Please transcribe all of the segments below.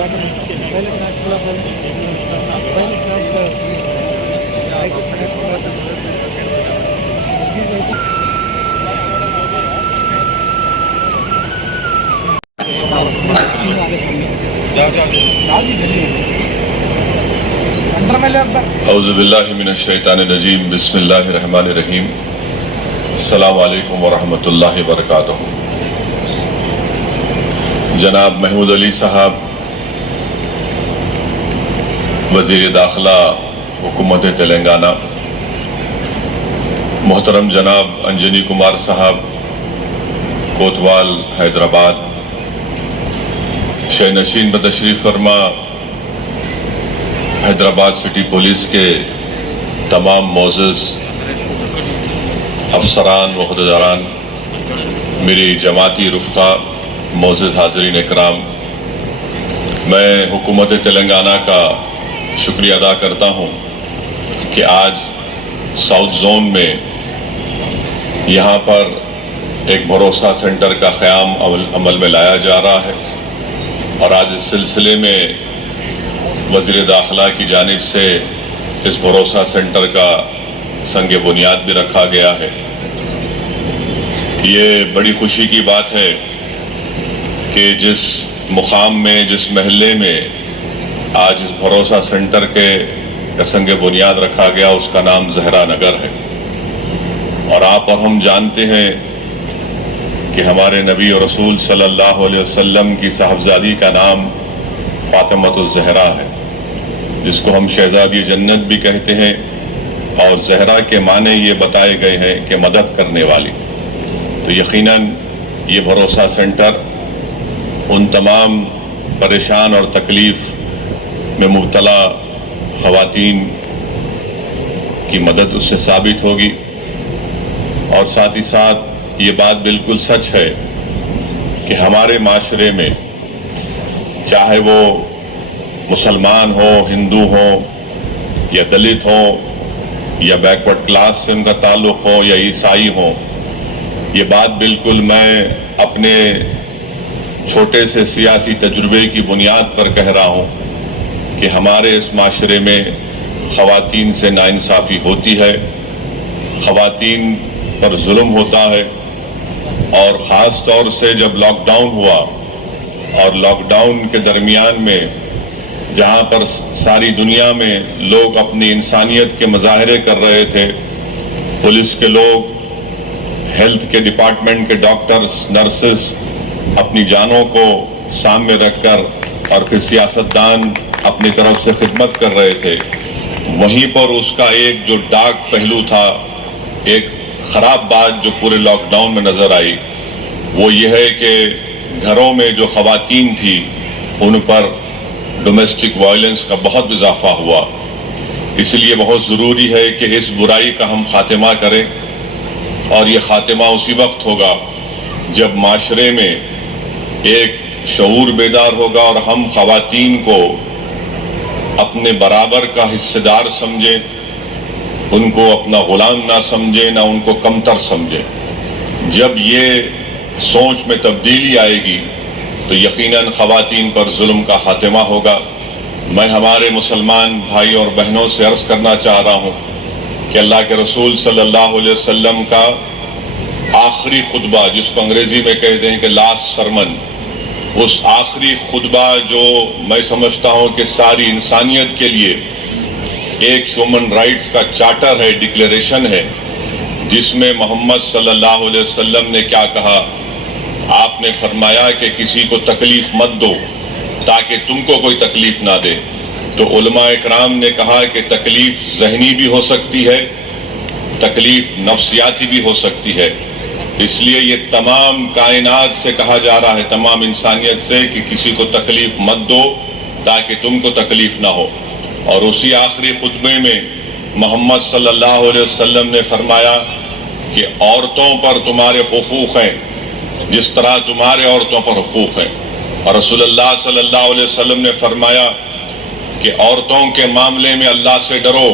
اعوذ باللہ من الشیطان الرجیم بسم اللہ الرحمن الرحیم السلام علیکم ورحمۃ اللہ وبرکاتہ۔ جناب محمود علی صاحب وزیر داخلہ حکومت تلنگانہ، محترم جناب انجنی کمار صاحب کوتوال حیدرآباد، شہ نشین بتشریف فرما حیدرآباد سٹی پولیس کے تمام معزز افسران و عہدیداران، میری جماعتی رفقا، معزز حاضرین اکرام، میں حکومت تلنگانہ کا شکریہ ادا کرتا ہوں کہ آج ساؤتھ زون میں یہاں پر ایک بھروسہ سینٹر کا قیام عمل میں لایا جا رہا ہے، اور آج اس سلسلے میں وزیر داخلہ کی جانب سے اس بھروسہ سینٹر کا سنگ بنیاد بھی رکھا گیا ہے۔ یہ بڑی خوشی کی بات ہے کہ جس مقام میں، جس محلے میں آج اس بھروسہ سینٹر کے سنگ بنیاد رکھا گیا، اس کا نام زہرا نگر ہے، اور آپ اور ہم جانتے ہیں کہ ہمارے نبی و رسول صلی اللہ علیہ وسلم کی صاحبزادی کا نام فاطمۃ الزہرا ہے، جس کو ہم شہزادی جنت بھی کہتے ہیں، اور زہرا کے معنی یہ بتائے گئے ہیں کہ مدد کرنے والی۔ تو یقیناً یہ بھروسہ سینٹر ان تمام پریشان اور تکلیف میں مبتلا خواتین کی مدد اس سے ثابت ہوگی، اور ساتھ ہی ساتھ یہ بات بالکل سچ ہے کہ ہمارے معاشرے میں چاہے وہ مسلمان ہو، ہندو ہو، یا دلت ہو، یا بیکورڈ کلاس سے ان کا تعلق ہو، یا عیسائی ہو، یہ بات بالکل میں اپنے چھوٹے سے سیاسی تجربے کی بنیاد پر کہہ رہا ہوں کہ ہمارے اس معاشرے میں خواتین سے ناانصافی ہوتی ہے، خواتین پر ظلم ہوتا ہے، اور خاص طور سے جب لاک ڈاؤن ہوا، اور لاک ڈاؤن کے درمیان میں جہاں پر ساری دنیا میں لوگ اپنی انسانیت کے مظاہرے کر رہے تھے، پولیس کے لوگ، ہیلتھ کے ڈپارٹمنٹ کے ڈاکٹرز، نرسز اپنی جانوں کو سامنے رکھ کر، اور پھر سیاستدان اپنی طرف سے خدمت کر رہے تھے، وہیں پر اس کا ایک جو ڈارک پہلو تھا، ایک خراب بات جو پورے لاک ڈاؤن میں نظر آئی، وہ یہ ہے کہ گھروں میں جو خواتین تھی ان پر ڈومیسٹک وائلنس کا بہت اضافہ ہوا۔ اس لیے بہت ضروری ہے کہ اس برائی کا ہم خاتمہ کریں، اور یہ خاتمہ اسی وقت ہوگا جب معاشرے میں ایک شعور بیدار ہوگا، اور ہم خواتین کو اپنے برابر کا حصہ دار سمجھیں، ان کو اپنا غلام نہ سمجھیں، نہ ان کو کمتر سمجھیں۔ جب یہ سوچ میں تبدیلی آئے گی تو یقیناً خواتین پر ظلم کا خاتمہ ہوگا۔ میں ہمارے مسلمان بھائی اور بہنوں سے عرض کرنا چاہ رہا ہوں کہ اللہ کے رسول صلی اللہ علیہ وسلم کا آخری خطبہ، جس کو انگریزی میں کہتے ہیں کہ لاسٹ سرمن، اس آخری خطبہ جو میں سمجھتا ہوں کہ ساری انسانیت کے لیے ایک ہیومن رائٹس کا چارٹر ہے، ڈکلیریشن ہے، جس میں محمد صلی اللہ علیہ وسلم نے کیا کہا؟ آپ نے فرمایا کہ کسی کو تکلیف مت دو تاکہ تم کو کوئی تکلیف نہ دے۔ تو علماء اکرام نے کہا کہ تکلیف ذہنی بھی ہو سکتی ہے، تکلیف نفسیاتی بھی ہو سکتی ہے، اس لیے یہ تمام کائنات سے کہا جا رہا ہے، تمام انسانیت سے، کہ کسی کو تکلیف مت دو تاکہ تم کو تکلیف نہ ہو۔ اور اسی آخری خطبے میں محمد صلی اللہ علیہ وسلم نے فرمایا کہ عورتوں پر تمہارے حقوق ہیں جس طرح تمہارے عورتوں پر حقوق ہیں، اور رسول اللہ صلی اللہ علیہ وسلم نے فرمایا کہ عورتوں کے معاملے میں اللہ سے ڈرو۔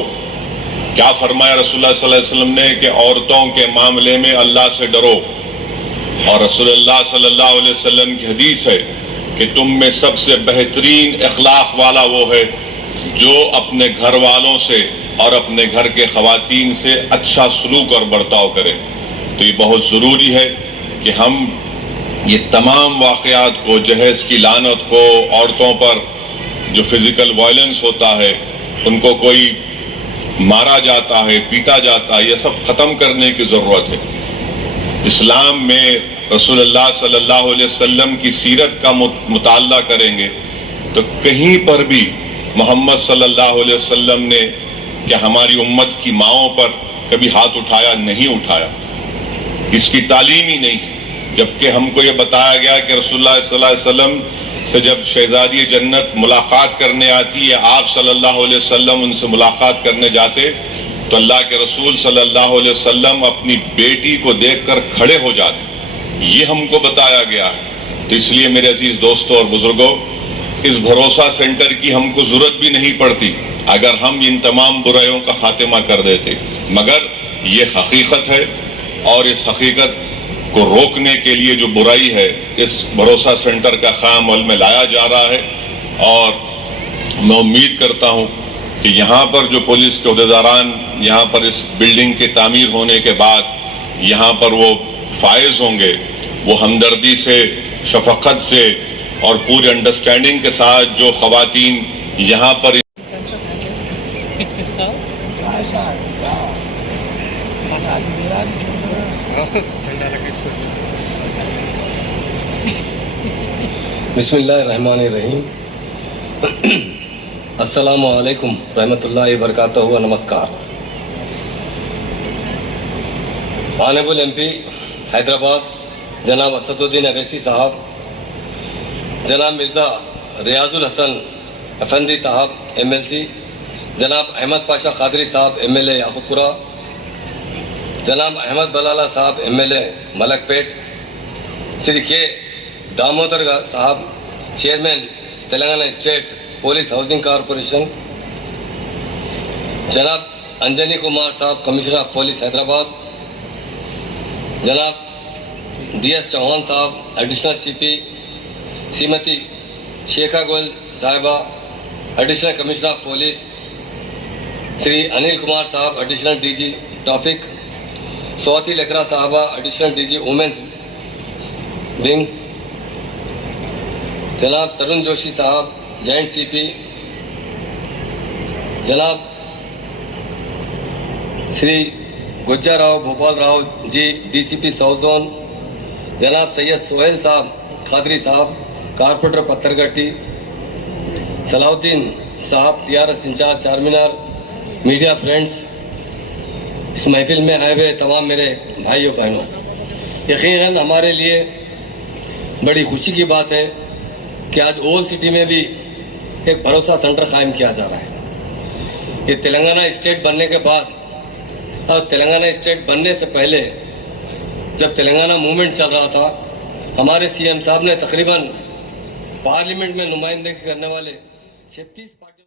کیا فرمایا رسول اللہ صلی اللہ علیہ وسلم نے؟ کہ عورتوں کے معاملے میں اللہ سے ڈرو۔ اور رسول اللہ صلی اللہ علیہ وسلم کی حدیث ہے کہ تم میں سب سے بہترین اخلاق والا وہ ہے جو اپنے گھر والوں سے اور اپنے گھر کے خواتین سے اچھا سلوک اور برتاؤ کرے۔ تو یہ بہت ضروری ہے کہ ہم یہ تمام واقعات کو، جہیز کی لعنت کو، عورتوں پر جو فزیکل وائلنس ہوتا ہے، ان کو کوئی مارا جاتا ہے، پیٹا جاتا ہے، یہ سب ختم کرنے کی ضرورت ہے۔ اسلام میں رسول اللہ صلی اللہ علیہ وسلم کی سیرت کا مطالعہ کریں گے تو کہیں پر بھی محمد صلی اللہ علیہ وسلم نے کہ ہماری امت کی ماؤں پر کبھی ہاتھ اٹھایا نہیں اٹھایا، اس کی تعلیم ہی نہیں، جبکہ ہم کو یہ بتایا گیا کہ رسول اللہ صلی اللہ علیہ وسلم سے جب شہزادی جنت ملاقات کرنے آتی ہے، آپ صلی اللہ علیہ وسلم ان سے ملاقات کرنے جاتے تو اللہ کے رسول صلی اللہ علیہ وسلم اپنی بیٹی کو دیکھ کر کھڑے ہو جاتے، یہ ہم کو بتایا گیا ہے۔ تو اس لیے میرے عزیز دوستوں اور بزرگوں، اس بھروسہ سینٹر کی ہم کو ضرورت بھی نہیں پڑتی اگر ہم ان تمام برائیوں کا خاتمہ کر دیتے، مگر یہ حقیقت ہے اور اس حقیقت کو روکنے کے لیے جو برائی ہے اس بھروسہ سینٹر کا قیام عمل میں لایا جا رہا ہے۔ اور میں امید کرتا ہوں کہ یہاں پر جو پولیس کے عہدیداران یہاں پر اس بلڈنگ کی تعمیر ہونے کے بعد یہاں پر وہ فائز ہوں گے، وہ ہمدردی سے، شفقت سے اور پوری انڈرسٹینڈنگ کے ساتھ جو خواتین یہاں پر بسم اللہ الرحمن الرحیم۔ السلام علیکم رحمۃ اللہ وبرکاتہ۔ نمسکار۔ آنریبل ایم پی حیدرآباد جناب اسد الدین اویسی صاحب، جناب مرزا ریاض الحسن افندی صاحب ایم ایل سی، جناب احمد پاشا قادری صاحب ایم ایل اے یعقوب پورہ، جناب احمد بلالہ صاحب ایم ایل اے ملک پیٹ، شری کے دامودر صاحب chairman Telangana state police housing corporation, جناب انجنی کمار صاحب کمشنر آف پولیس حیدرآباد، جناب ڈی ایس چوہان صاحب ایڈیشنل سی پی، سیمتی شیخا گول صاحبہ additional commissioner of police, Shri Anil Kumar صاحب additional D G traffic, Swati Lakhra صاحبہ additional D G women's wing, جناب ترون جوشی صاحب جوائنٹ سی پی، جناب Shri Gajar Rao Bhupal Rao ji D C P south zone, جناب سید سہیل صاحب قادری صاحب کارپوریٹر پتھر گٹی، صلاح الدین صاحب ٹی آر ایس انچارج چار مینار، میڈیا فرینڈز، اس محفل میں آئے ہوئے تمام میرے بھائیوں بہنوں، یقیناً ہمارے لیے بڑی خوشی کی بات ہے کہ آج اولڈ سٹی میں بھی ایک بھروسہ سینٹر قائم کیا جا رہا ہے۔ یہ تلنگانہ اسٹیٹ بننے کے بعد اور تلنگانہ اسٹیٹ بننے سے پہلے جب تلنگانہ موومنٹ چل رہا تھا، ہمارے سی ایم صاحب نے تقریباً پارلیمنٹ میں نمائندگی کرنے والے 36